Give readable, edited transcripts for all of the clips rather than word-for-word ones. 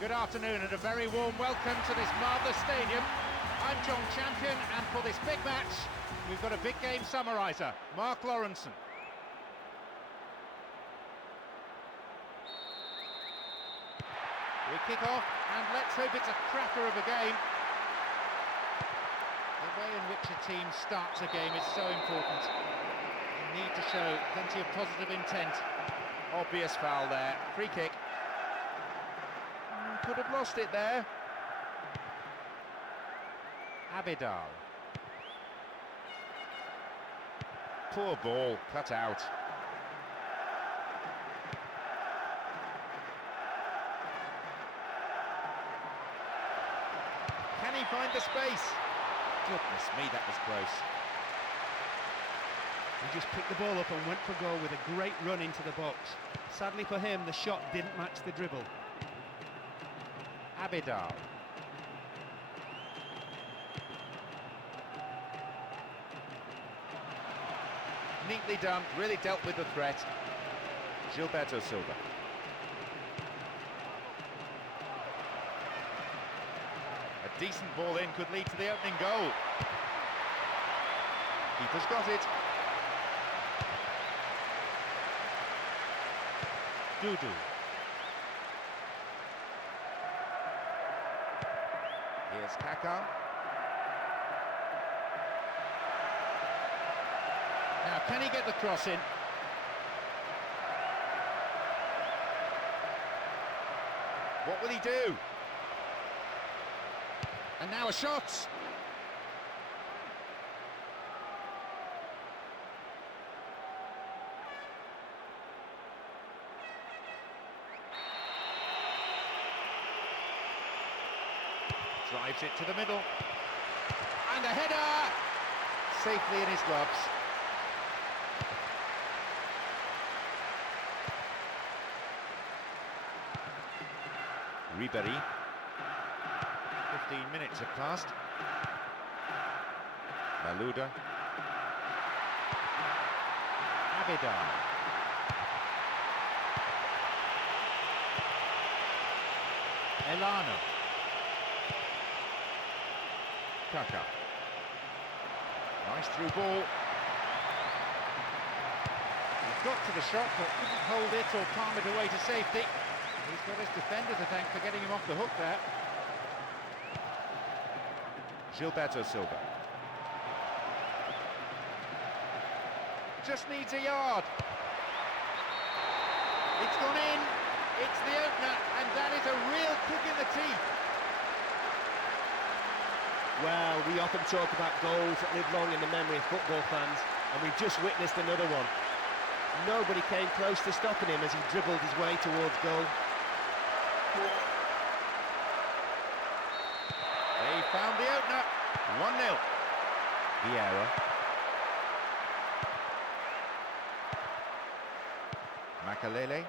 Good afternoon and a very warm welcome to this marvellous stadium. I'm John Champion, and for this big match, we've got a big game summariser, Mark Lawrenson. We kick off, and let's hope it's a cracker of a game. The way in which a team starts a game is so important. You need to show plenty of positive intent. Obvious foul there, free kick. Could have lost it there. Abidal. Poor ball, cut out. Can he find the space? Goodness me, that was close. He just picked the ball up and went for goal with a great run into the box. Sadly for him, the shot didn't match the dribble. Abidal. Neatly done, really dealt with the threat. Gilberto Silva. A decent ball in could lead to the opening goal. Keeper's got it. Dudu. Here's Kaká. Now, can he get the cross in? What will he do? And now a shot! Drives it to the middle. And a header! Safely in his gloves. Ribery. 15 minutes have passed. Malouda. Abidal. Elano. Kaká. Nice through ball. He got to the shot but couldn't hold it or palm it away to safety. He's got his defender to thank for getting him off the hook there. Gilberto Silva. Just needs a yard. It's gone in. It's the opener, and that is a real kick in the teeth. Well, we often talk about goals that live long in the memory of football fans, and we've just witnessed another one. Nobody came close to stopping him as he dribbled his way towards goal. They found the opener. 1-0. Vieira. Makalele.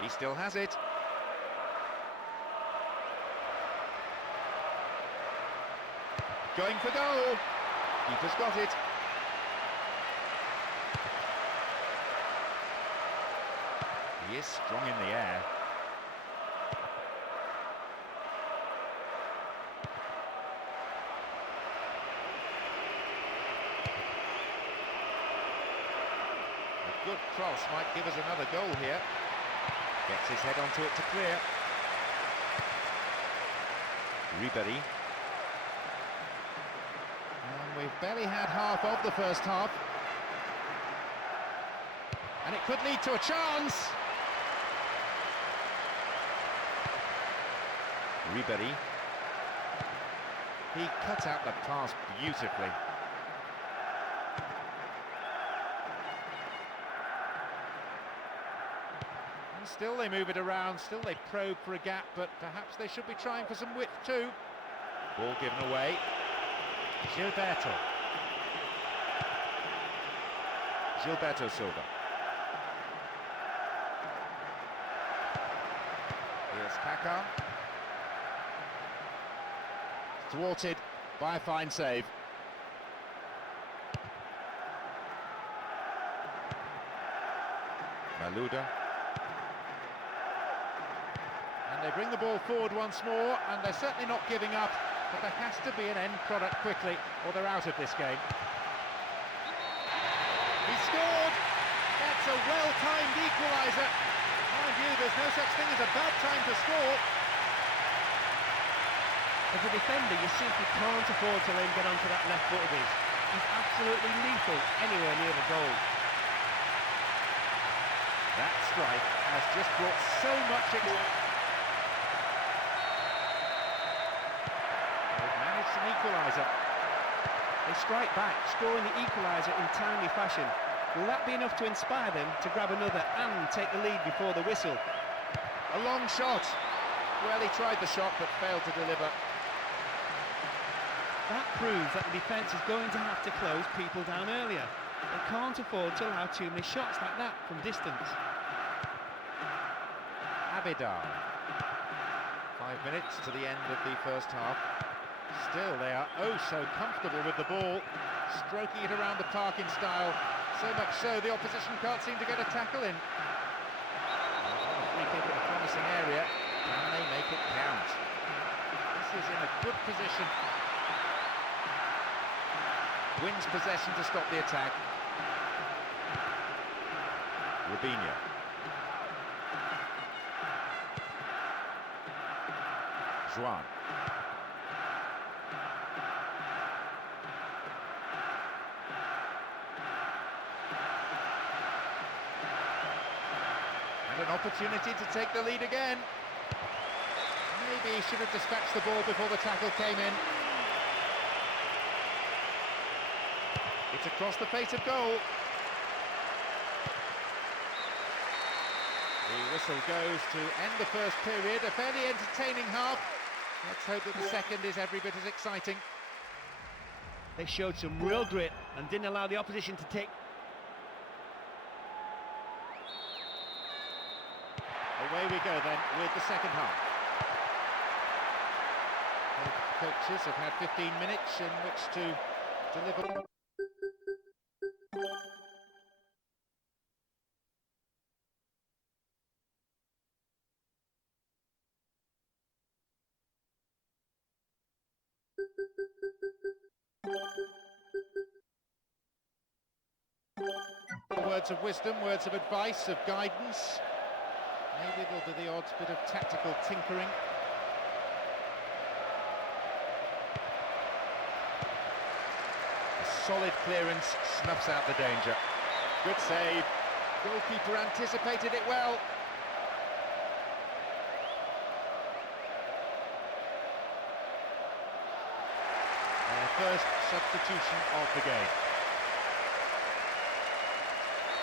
He still has it. Going for goal. Keeper's got it. He is strong in the air. A good cross might give us another goal here. Gets his head onto it to clear. Ribery. And we've barely had half of the first half. And it could lead to a chance. Ribery. He cut out the pass beautifully. And still they move it around, still they probe for a gap, but perhaps they should be trying for some width too. Ball given away. Gilberto. Gilberto Silva. Here's Kaká. Thwarted by a fine save. Malouda. And they bring the ball forward once more, and they're certainly not giving up, but there has to be an end product quickly, or they're out of this game. He scored! That's a well-timed equaliser. Mind you, there's no such thing as a bad time to score. As a defender, you simply can't afford to let him get onto that left foot of his. He's absolutely lethal anywhere near the goal. That strike has just brought so much They've managed an equaliser. They strike back, scoring the equaliser in timely fashion. Will that be enough to inspire them to grab another and take the lead before the whistle? A long shot. Well, he tried the shot but failed to deliver. That proves that the defence is going to have to close people down earlier. They can't afford to allow too many shots like that from distance. Abidal. 5 minutes to the end of the first half. Still, they are oh so comfortable with the ball, stroking it around the park in style, so much so the opposition can't seem to get a tackle in. Free kick in a promising area, can they make it count? This is in a good position. Wins possession to stop the attack. Rubinho. Juan. And an opportunity to take the lead again. Maybe he should have dispatched the ball before the tackle came in. It's across the face of goal. The whistle goes to end the first period, a fairly entertaining half. Let's hope that the second is every bit as exciting. They showed some real grit and didn't allow the opposition to take... Away we go then with the second half. The coaches have had 15 minutes in which to deliver. Words of wisdom, words of advice, of guidance. Maybe there'll be the odd bit of tactical tinkering. A solid clearance snuffs out the danger. Good save. Goalkeeper anticipated it well. Their first substitution of the game.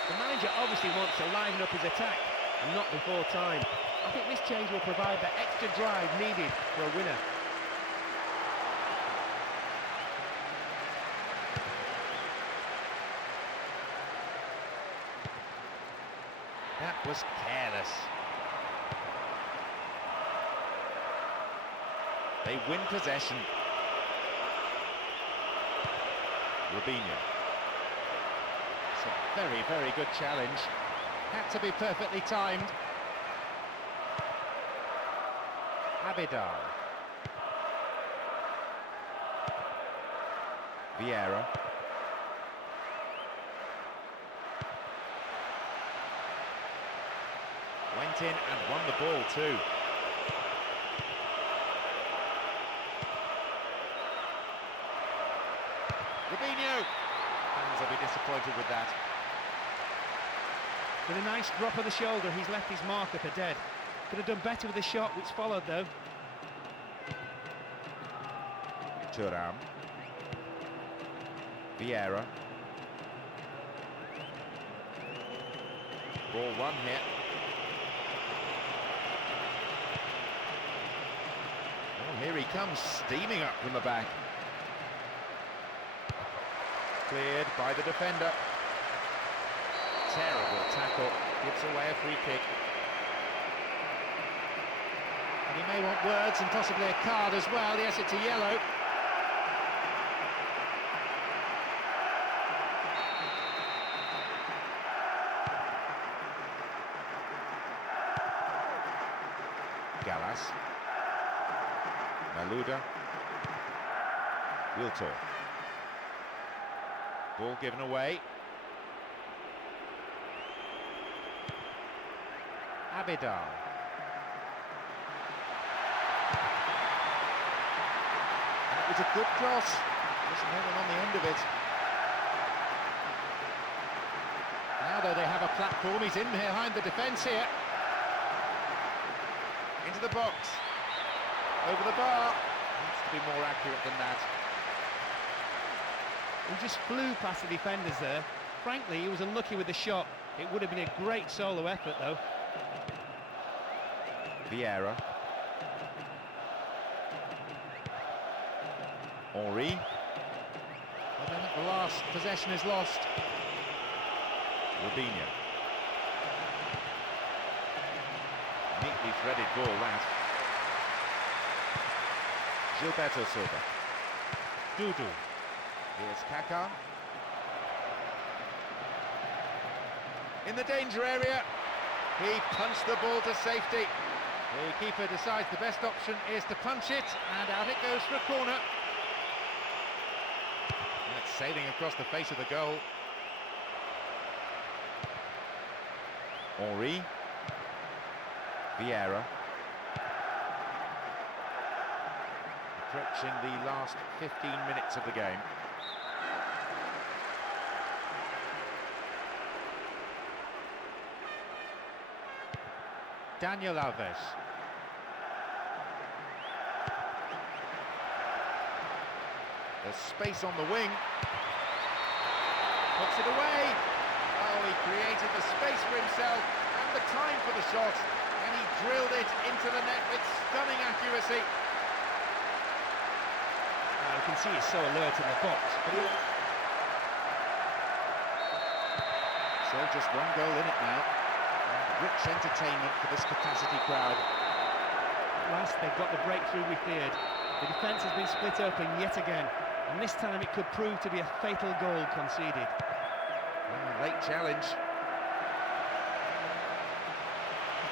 The manager obviously wants to liven up his attack, and not before time. I think this change will provide the extra drive needed for a winner. That was careless. They win possession. Rubinho. It's a very, very good challenge. Had to be perfectly timed. Abidal. Vieira. Went in and won the ball too. Rubinho! Fans will be disappointed with that. With a nice drop of the shoulder, he's left his marker for dead. Could have done better with the shot which followed though. Thuram. Vieira. Ball one here. Oh, here he comes, steaming up from the back. Cleared by the defender. Terrible tackle, gives away a free kick. And he may want words and possibly a card as well. Yes, it's a yellow. Gallas. Malouda. Wiltor. Ball given away. Abidal. And it was a good cross. Wasn't anyone on the end of it. Now though they have a platform, he's in behind the defence here. Into the box. Over the bar. Needs to be more accurate than that. He just flew past the defenders there. Frankly, he was unlucky with the shot. It would have been a great solo effort though. Vieira. Henri. And then the last possession is lost. Robinho. Neatly threaded ball, that. Gilberto Silva. Dudu. Here's Kaká. In the danger area. He punched the ball to safety. The keeper decides the best option is to punch it, and out it goes for a corner. And it's sailing across the face of the goal. Henri. Vieira. Approaching the last 15 minutes of the game. Daniel Alves. There's space on the wing. Puts it away. Oh, he created the space for himself and the time for the shot, and he drilled it into the net with stunning accuracy. You can see he's so alert in the box. So just one goal in it now. Rich entertainment for this capacity crowd. At last they've got the breakthrough we feared. The defence has been split open yet again, and this time it could prove to be a fatal goal conceded. Late challenge.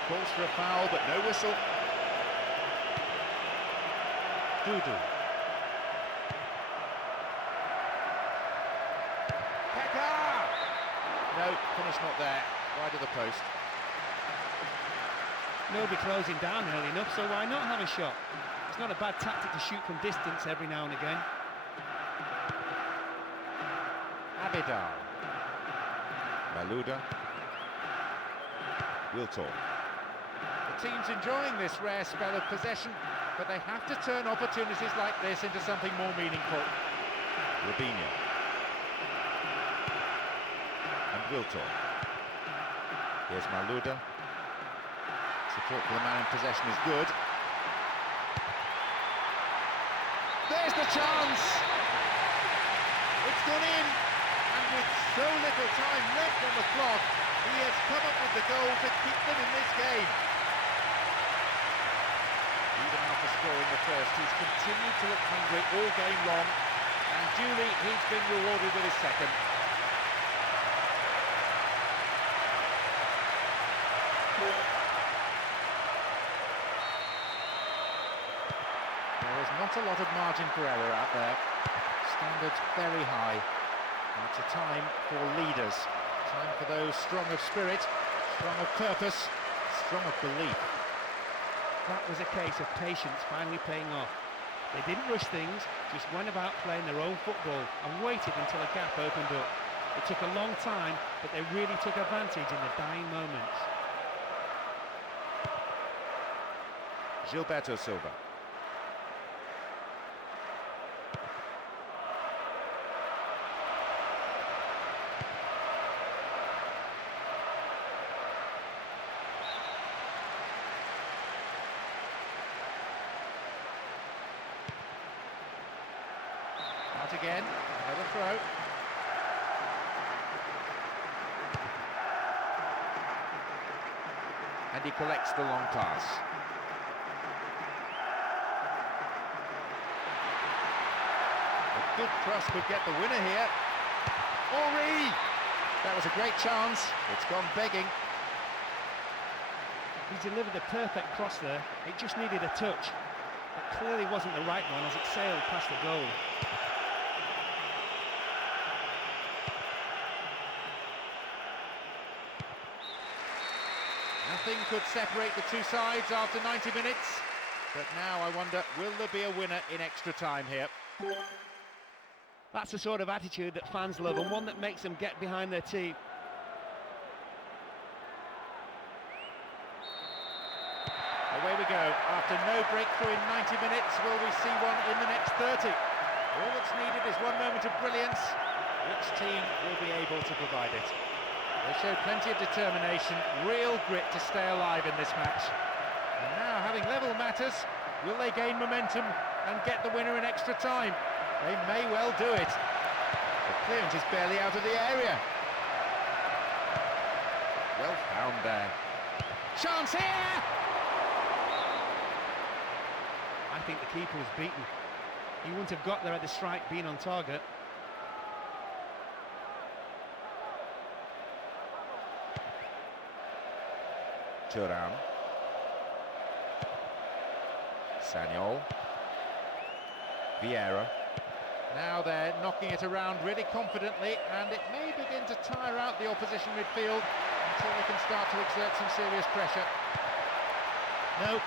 Calls for a foul, but no whistle. Dudu. Kaká! No, finish not there. Wide of the post. Nobody closing down early enough, so why not have a shot? It's not a bad tactic to shoot from distance every now and again. Abidal. Malouda. Wiltor. The team's enjoying this rare spell of possession, but they have to turn opportunities like this into something more meaningful. Robinho. And Wiltor. Here's Malouda. Support for the man in possession is good. There's the chance! It's gone in, and with so little time left on the clock, he has come up with the goal to keep them in this game. Even after scoring the first, he's continued to look hungry all game long, and duly he's been rewarded with his second. There is not a lot of margin for error out there. Standards very high. And it's a time for leaders. Time for those strong of spirit, strong of purpose, strong of belief. That was a case of patience finally paying off. They didn't rush things, just went about playing their own football and waited until a gap opened up. It took a long time, but they really took advantage in the dying moments. Gilberto Silva. Out again, another throw. And he collects the long pass. A good cross could get the winner here. Henri! That was a great chance. It's gone begging. He delivered the perfect cross there. It just needed a touch. It clearly wasn't the right one as it sailed past the goal. Nothing could separate the two sides after 90 minutes. But now I wonder, will there be a winner in extra time here? That's the sort of attitude that fans love, and one that makes them get behind their team. Away we go. After no breakthrough in 90 minutes, will we see one in the next 30? All that's needed is one moment of brilliance. Which team will be able to provide it? They show plenty of determination, real grit to stay alive in this match. And now, having level matters, will they gain momentum and get the winner in extra time? They may well do it. The clearance is barely out of the area. Well found there. Chance here! I think the keeper was beaten. He wouldn't have got there had the strike been on target. Thuram. Sagnol. Vieira. Now they're knocking it around really confidently, and it may begin to tire out the opposition midfield until they can start to exert some serious pressure. No,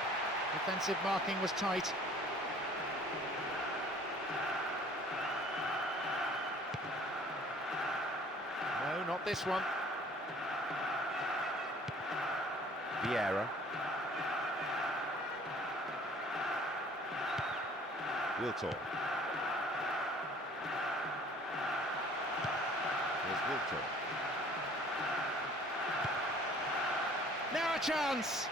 defensive marking was tight. No, not this one. Vieira. Wiltor. Here's Wiltor. Now a chance!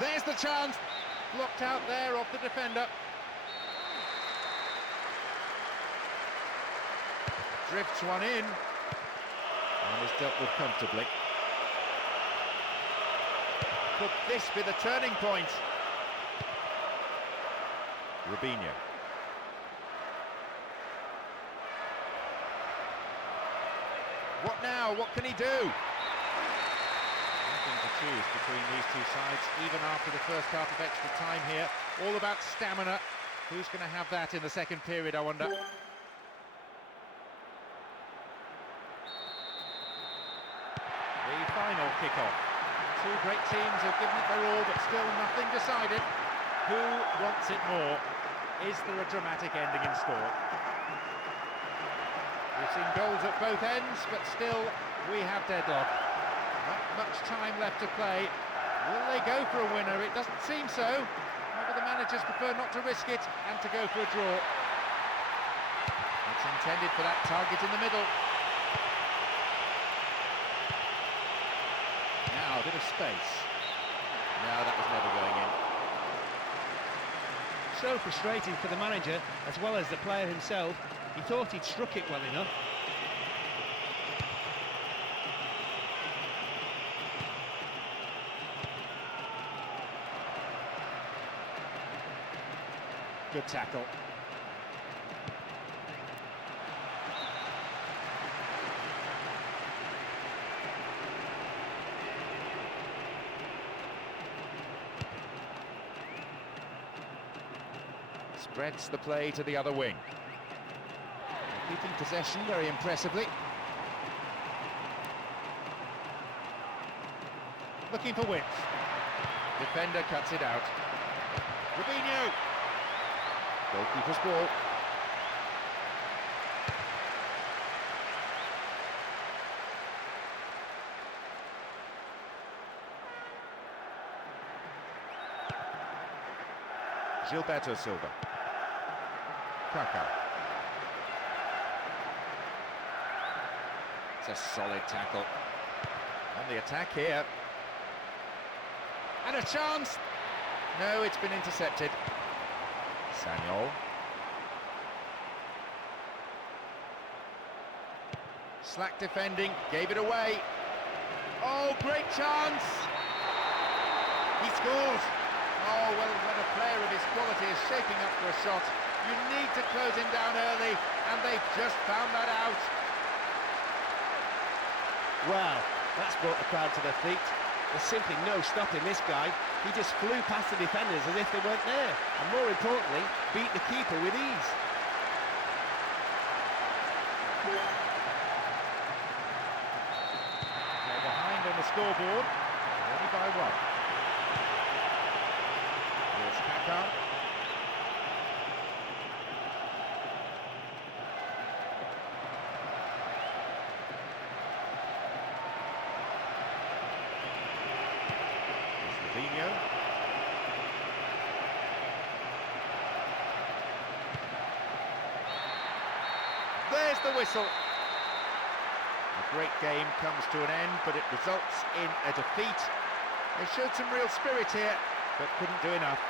There's the chance! Blocked out there off the defender. Drifts one in. And is dealt with comfortably. Could this be the turning point? Robinho. What now? What can he do? Nothing to choose between these two sides, even after the first half of extra time here. All about stamina. Who's going to have that in the second period, I wonder? The final kick-off. Two great teams have given it their all, but still nothing decided. Who wants it more? Is there a dramatic ending in store? We've seen goals at both ends, but still we have deadlock. Not much time left to play. Will they go for a winner? It doesn't seem so. Maybe the managers prefer not to risk it and to go for a draw. It's intended for that target in the middle. Now a bit of space. No, that was never going in. So frustrating for the manager as well as the player himself. He thought he'd struck it well enough. Good tackle. Spreads the play to the other wing. Keeping possession very impressively. Looking for width. Defender cuts it out. Robinho. Goalkeeper's ball. Gilberto Silva. Kaká. It's a solid tackle. On the attack here. And a chance! No, it's been intercepted. Sagnol. Slack defending, gave it away. Oh, great chance! He scores! Oh, well, when a player of his quality is shaping up for a shot, you need to close him down early, and they've just found that out. Well, That's brought the crowd to their feet. There's simply no stopping this guy. He just flew past the defenders as if they weren't there, and more importantly, beat the keeper with ease. They're behind on the scoreboard, only by one. Here's Hakan. Fabinho. There's the whistle. A great game comes to an end, but it results in a defeat. They showed some real spirit here, but couldn't do enough.